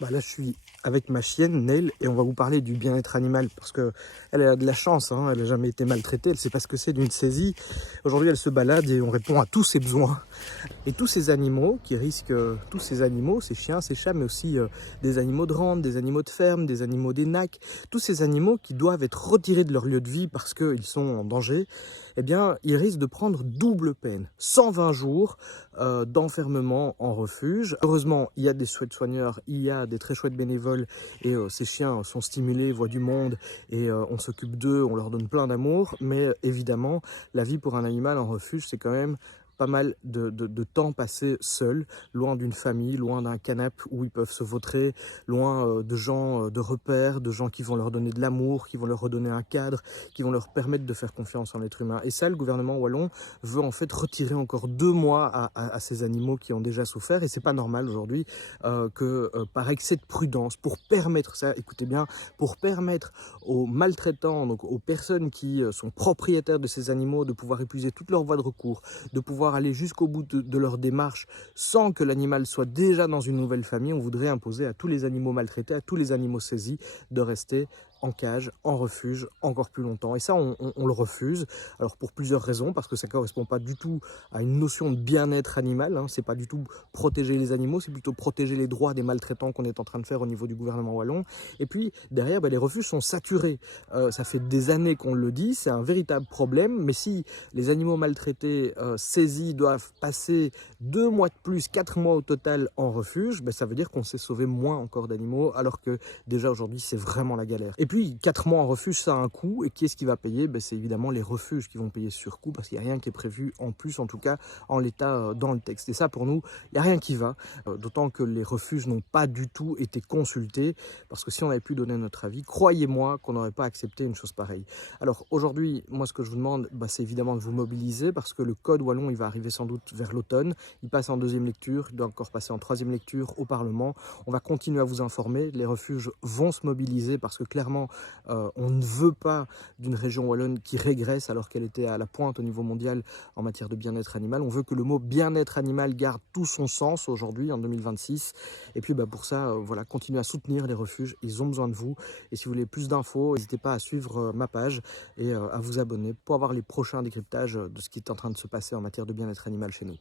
Bah là, je suis avec ma chienne, Nell, et on va vous parler du bien-être animal parce que elle a de la chance, hein, elle n'a jamais été maltraitée, elle sait pas ce que c'est d'une saisie. Aujourd'hui, elle se balade et on répond à tous ses besoins. Et tous ces animaux qui risquent, tous ces animaux, ces chiens, ces chats, mais aussi des animaux de rente, des animaux de ferme, des animaux d'énac, tous ces animaux qui doivent être retirés de leur lieu de vie parce qu'ils sont en danger, eh bien, ils risquent de prendre double peine. 120 jours d'enfermement en refuge. Heureusement, il y a des chouettes soigneurs, il y a des très chouettes bénévoles et ces chiens sont stimulés, voient du monde et on s'occupe d'eux, on leur donne plein d'amour. Mais évidemment, la vie pour un animal en refuge, c'est quand même pas mal de temps passé seul, loin d'une famille, loin d'un canapé où ils peuvent se vautrer, loin de gens, de repères, de gens qui vont leur donner de l'amour, qui vont leur redonner un cadre, qui vont leur permettre de faire confiance en l'être humain. Et ça, le gouvernement wallon veut en fait retirer encore 2 mois à ces animaux qui ont déjà souffert. Et c'est pas normal aujourd'hui que par excès de prudence, pour permettre ça, écoutez bien, pour permettre aux maltraitants, donc aux personnes qui sont propriétaires de ces animaux, de pouvoir épuiser toutes leurs voies de recours, de pouvoir aller jusqu'au bout de leur démarche sans que l'animal soit déjà dans une nouvelle famille, on voudrait imposer à tous les animaux maltraités, à tous les animaux saisis, de rester en cage, en refuge, encore plus longtemps. Et ça, on le refuse. Alors pour plusieurs raisons, parce que ça ne correspond pas du tout à une notion de bien-être animal, hein. C'est pas du tout protéger les animaux, c'est plutôt protéger les droits des maltraitants qu'on est en train de faire au niveau du gouvernement wallon. Et puis derrière, les refuges sont saturés. Ça fait des années qu'on le dit, c'est un véritable problème, mais si les animaux maltraités saisis doivent passer 2 mois de plus, 4 mois au total en refuge, ça veut dire qu'on sait sauver moins encore d'animaux, alors que déjà aujourd'hui c'est vraiment la galère. Et puis 4 mois en refuge, ça a un coût, et qui est-ce qui va payer? C'est évidemment les refuges qui vont payer ce surcoût, parce qu'il n'y a rien qui est prévu en plus, en tout cas en l'état dans le texte. Et ça, pour nous, il n'y a rien qui va, d'autant que les refuges n'ont pas du tout été consultés, parce que si on avait pu donner notre avis, croyez-moi qu'on n'aurait pas accepté une chose pareille. Alors aujourd'hui, moi ce que je vous demande, c'est évidemment de vous mobiliser, parce que le code wallon, il va arriver sans doute vers l'automne, il passe en deuxième lecture, il doit encore passer en troisième lecture au Parlement. On va continuer à vous informer, les refuges vont se mobiliser, parce que clairement, on ne veut pas d'une région wallonne qui régresse alors qu'elle était à la pointe au niveau mondial en matière de bien-être animal. On veut que le mot bien-être animal garde tout son sens aujourd'hui, en 2026. Et puis pour ça, voilà, continuez à soutenir les refuges, ils ont besoin de vous. Et si vous voulez plus d'infos, n'hésitez pas à suivre ma page et à vous abonner pour avoir les prochains décryptages de ce qui est en train de se passer en matière de bien-être animal chez nous.